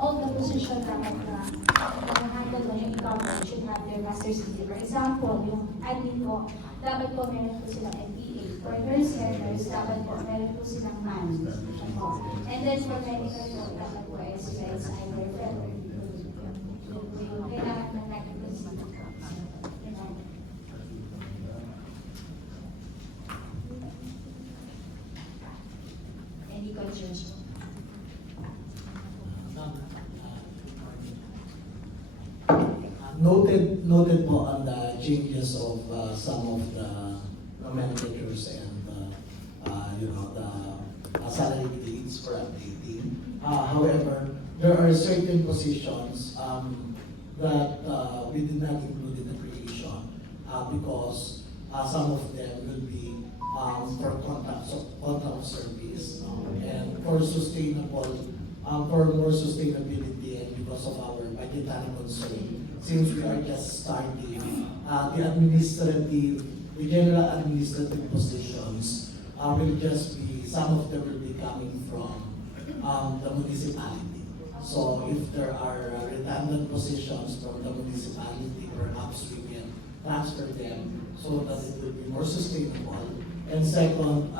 all the position dapat na handle mo yung e-commerce should have their master's degree. For example, yung admin po, dapat po meron po silang MBA. For nurse learners, dapat po meron po silang MAN. And then for medical po, dapat po ay sila is either friend or kailangan ng medical student. Any concerns? Noted po on the changes of some of the nomenclatures and the salary grades for updating. However, there are certain positions that we did not include in the creation because some of them will be for contract service and for for more sustainability and because of our budgetary concern. Since we are just starting, the general administrative positions will just be, some of them will be coming from the municipality. So if there are redundant positions from the municipality, perhaps we can transfer them so that it will be more sustainable. And second,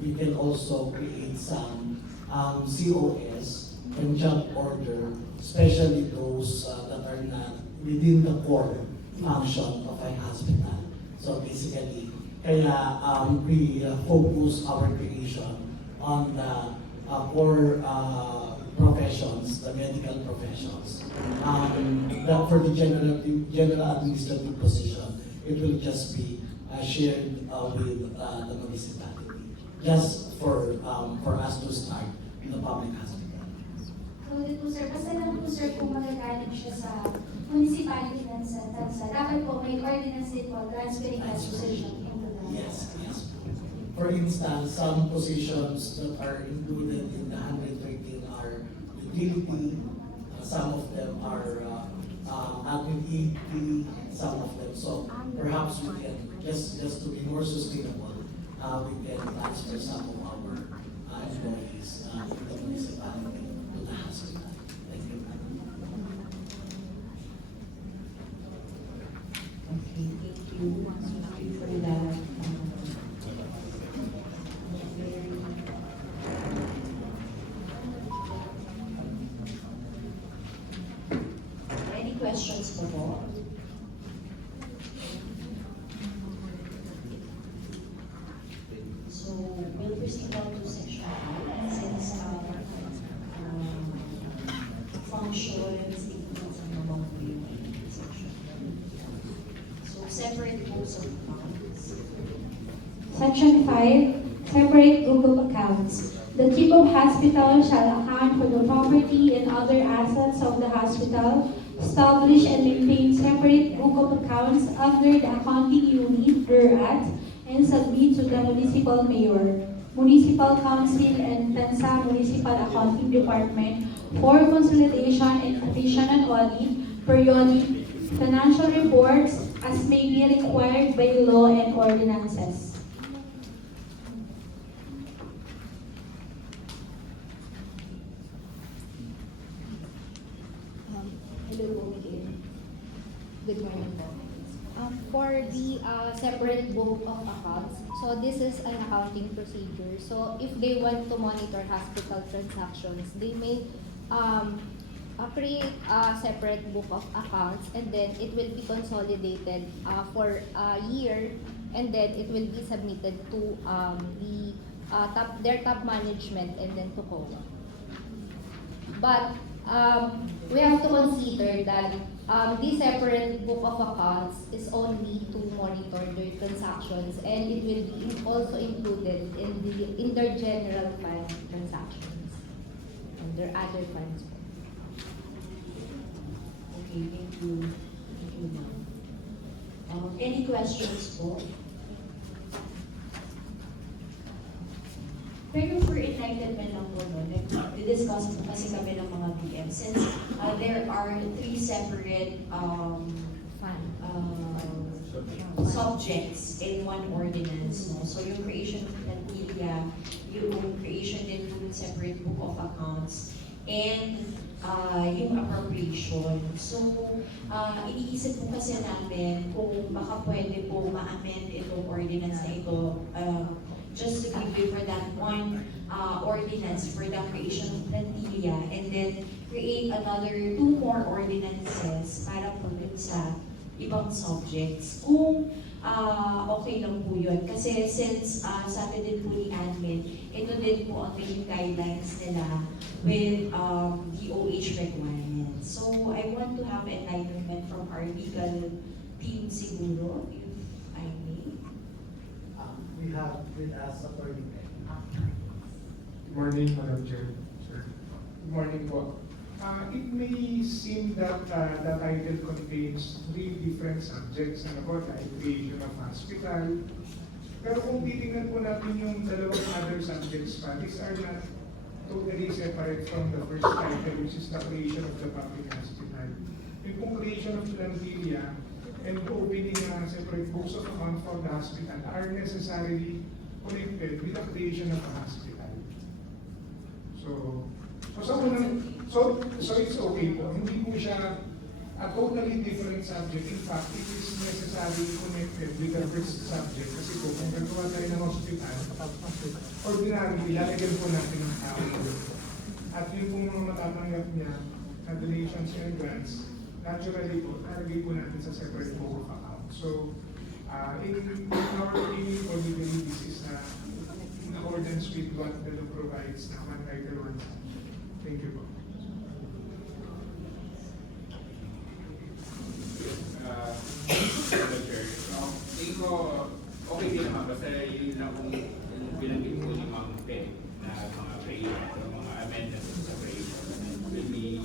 we can also create some COS and job order, especially those that are not within the core function of a hospital. So basically, we focus our creation on the core professions, the medical professions. For the general administrative position, it will just be shared with the municipality, just for us to start in the public hospital. So dito sir, basta lang po sir kung magagaling siya sa municipality ng Tansa, dapat po may ordinance din po transferring that position into the... Yes. For instance, some positions that are included in the 113 are utility, some of them are admin EP, some of them. So perhaps we can, just to be more sustainable, we can transfer some of our employees to the municipality, to the hospital. Thank you. Okay, thank you for that. Any questions po? So we'll proceed on to section 5 since functions, statements, and among section. So separate books of accounts. Section 5, separate group of accounts. The chief of hospital shall account for the property and other assets of the hospital, establish and maintain separate book of accounts under the accounting unit thereat, and submit to the municipal mayor, municipal council, and Tansa Municipal Accounting Department for consolidation and revision and audit, periodic financial reports as may be required by law and ordinances. Hello po, Miguel. Good morning po. For the separate book of accounts, so this is an accounting procedure. So if they want to monitor hospital transactions, they may create a separate book of accounts, and then it will be consolidated for a year, and then it will be submitted to their top management and then to COA. But we have to consider that this separate book of accounts is only to monitor their transactions, and it will be also included in their general fund transactions and their other funds. Okay, thank you. Thank you, ma'am. Any questions po? Pero for enlightenment lang po, no, discuss po kasi kami ng mga PM since there are 3 separate subjects in one ordinance. No? So yung creation of plantilla, yung creation din ng separate book of accounts, and yung appropriation. So, iniisip po kasi namin kung baka pwede po ma-amend itong ordinance na ito just to give way for that one ordinance for the creation of plantilla and then create another 2 more ordinances para po dun sa ibang subjects. Kung okay lang po yun. Kasi since sabi din po ni admin, ito din po ang main guidelines nila with DOH requirements. So I want to have enlightenment from our legal team siguro, if I may. We have with us Attorney Ken. Good morning, Madam Chair. Sir. Good morning po. It may seem that the title contains 3 different subjects na about the creation of hospital. Pero kung titingnan po natin yung dalawang other subjects pa, these are not totally separate from the first title, which is the creation of the public hospital. Yung pong creation of plantilla and opening separate books of account for the hospital are necessarily connected with the creation of a hospital. So it's okay po. Hindi po siya a totally different subject. In fact, it is necessarily connected with the first subject. Kasi po, kung gagawa tayo ng hospital, ordinarily, lalagyan po natin ng tao. At yun pong mga matatanggap niya na donations and grants, naturally po, nalagay po natin sa separate book of account. So, in our opinion po, we believe this is in accordance with what the law provides na one title, one subject. Thank you po. Tingin ko, okay din naman. Basta yun lang kung binanggit ko ni Ma'am Pen na mga creation, mga amendments sa creation. Will be,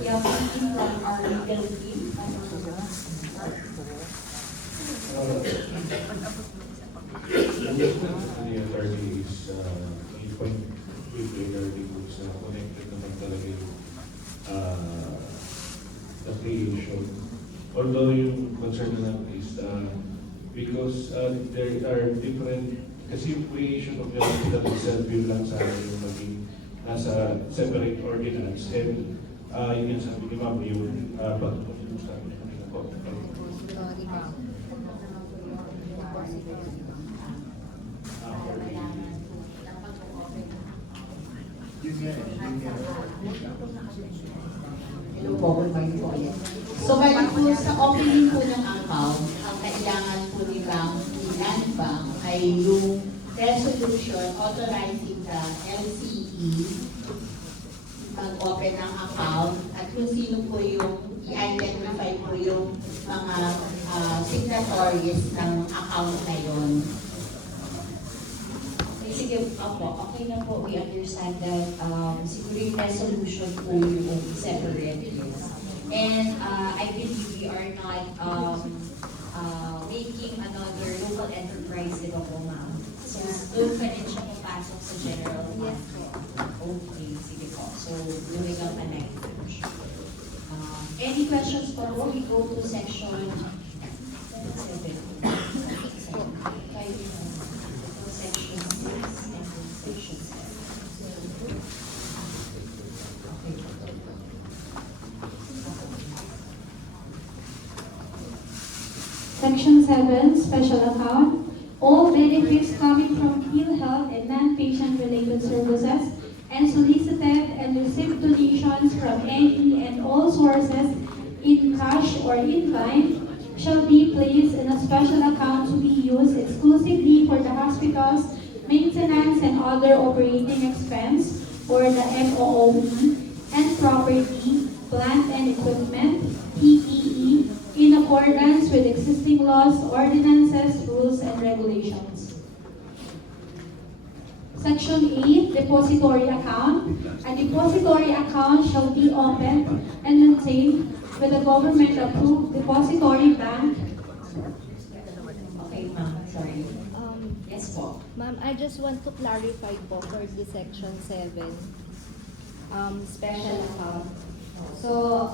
Yeah, from our legal team. The authority is in point with regarding sa connected naman talaga yung the creation. Although yung concern na namin is because there are different, kasi yung creation of the hospital itself yun lang sa yung maging nasa separate ordinance and yun yung sabi ni Ma'am yung pagpupunta sa amin po. Sorry, ma'am. Hello po, good morning po ulit. So, bali po sa opening po ng account, ang kailangan po ni Land Bank ay yung resolution authorizing the LCE mag-open ng account at kung sino po yung i-identify po yung mga signatories ng account na yun. Sige, okay na po. We understand that siguro yung resolution po yung separate. And I believe we are not making another local enterprise, di ba po, ma'am? So, doon pa rin siya papasok sa general fund. Yes po. Okay, sige po. So, doing lang a any questions po? We go to section 7. Section 6 and section 7. Section 7, Special Account. All benefits coming from PhilHealth and non-patient related services and solicited and received donations from any and all sources in cash or in kind shall be placed in a special account to be used exclusively for the hospital's maintenance and other operating expense or the MOOE and property, plant and equipment, PPE, in accordance with existing laws, ordinances, rules, and regulations. Section 8, Depository Account. A depository account shall be opened and maintained with a government-approved depository bank. Okay, ma'am. Sorry. Yes po. Ma'am, I just want to clarify po for the section 7, special account. So,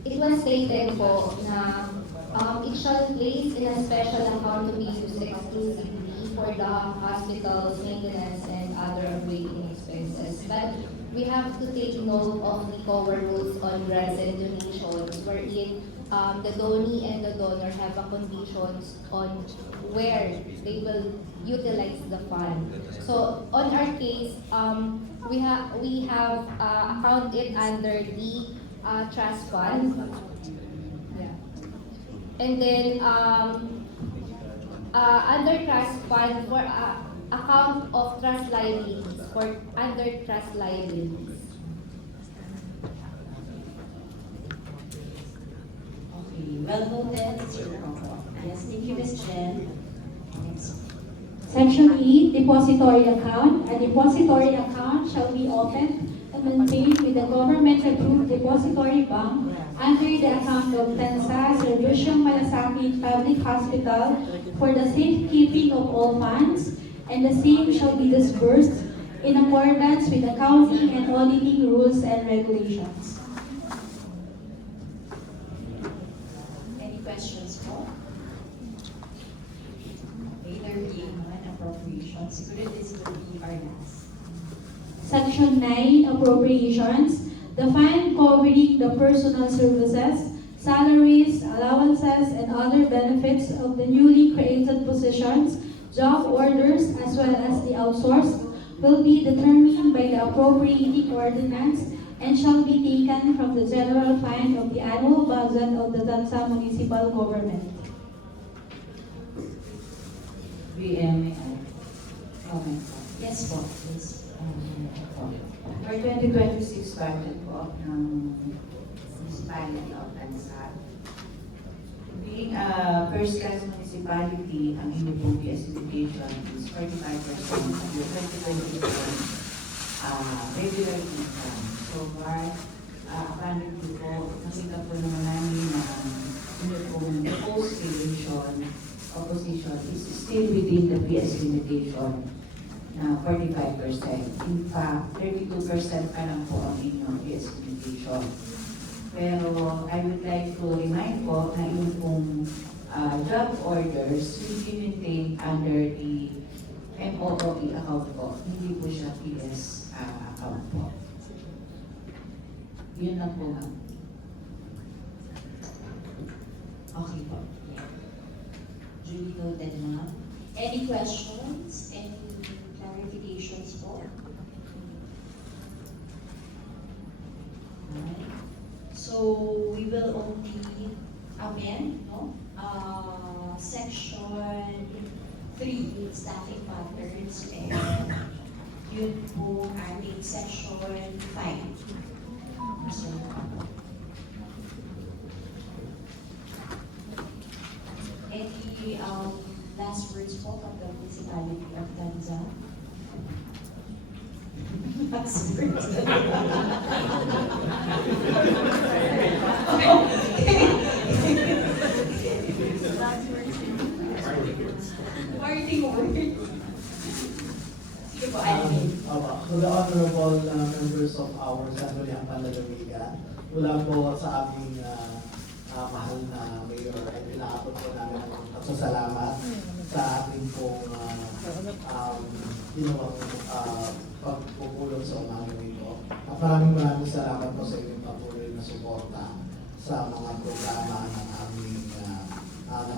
it was stated po na It shall place in a special account to be used exclusively for the hospital's maintenance and other operating expenses. But we have to take note of the COA rules on grants and donations, wherein the donee and the donor have a conditions on where they will utilize the fund. So on our case, we have account it under the trust fund. Yeah. And then under trust fund for account of trust liabilities, for under trust liabilities. Okay, well noted, Sir Coco. Yes, thank you, Ms. Jen. Next. Section E, depository account. A depository account shall be opened and maintained with the government-approved depository bank under the account of TANSA Servicium Malasakit Public Hospital for the safekeeping of all funds, and the same shall be disbursed in accordance with accounting and auditing rules and regulations. Any questions po? Okay, there being none, appropriations. Siguro this will be our last. Section 9, appropriations. The fund covering the personal services, salaries, allowances, and other benefits of the newly created positions, job orders, as well as the outsourced, will be determined by the appropriating ordinance and shall be taken from the general fund of the annual budget of the Tansa Municipal Government. VM, comment. Yes po, please. For 2026 budget po ng Municipality of Tansa, being a first-class municipality, ang inyong po PS education is 45% of your 2024 regular income. So far, apparently po, nakita po naman namin na ang inyong pong opposition is still within the PS limitation na 45%. In fact, 32% pa lang po ang inyong PS limitation. Pero I would like to remind po na yung pong job orders will be maintained under the MOOE account po. Hindi po siya PS account po. Yun lang po ma'am. Okay po. Duly noted, ma'am. Any questions? Any clarifications po? Alright. So, we will only amend, no? Section 3, staffing patterns, and yun po ating section 5. So, any last words po from the municipality of Tanza? Last words. Parting words. Sige po, Alvin. To the honorable members of our Sangguniang Panlalawigan, mula po sa aming mahal na mayor ay pinaabot po namin ang pasasalamat sa ating pong ginawang pagpupulong sa umaga nito. At maraming salamat po sa inyong patuloy na suporta sa mga programa ng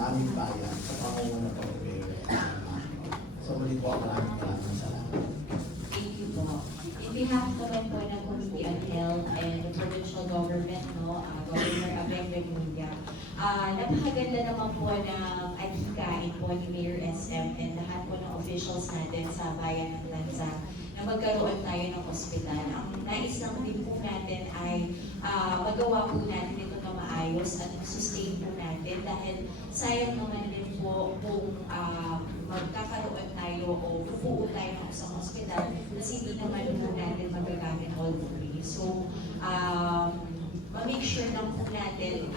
aming bayan sa pangunguna po ni Mayor. So muli po maraming salamat. Thank you po. In behalf naman po ng Committee on Health and the Provincial Government, Governor Abeng Remulla, napakaganda naman po ng adhikain po ni Mayor SM and lahat po ng officials natin sa bayan ng Tanza na magkaroon tayo ng ospital. Ang nais lang din po natin ay magawa po natin ito na maayos at sustain po natin dahil sayang naman din po kung magkakaroon tayo o pupuo tayo ng isang ospital kasi hindi naman po natin magagamit all the way. So, ma-make sure lang po natin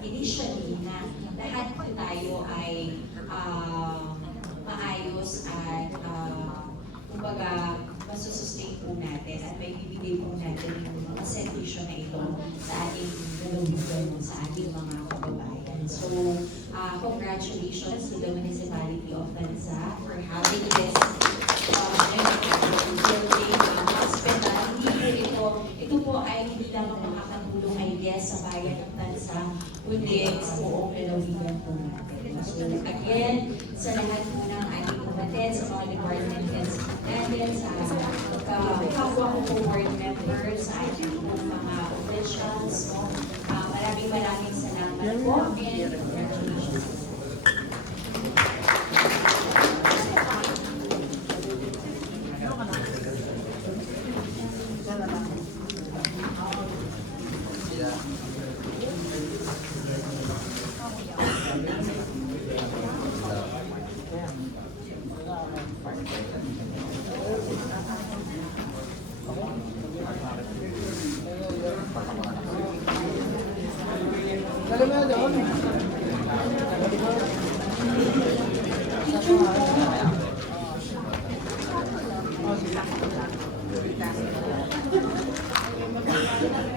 initially na lahat po tayo ay maayos at kumbaga masusustain po natin at may bibigay po natin yung mga servisyo na ito sa ating lalawigan, sa ating mga kababayan. So, congratulations to the Municipality of Tanza for having this building hospital. Ito po ay hindi lamang makakatulong ay yes sa bayan ng Tanza, kundi sa buong lalawigan po natin. So again, sa lahat po ng ating kapatid, sa mga department heads natin, sa kapwa ko po board members, sa ating po mga officials, no? Maraming salamat po and congratulations. Picture po.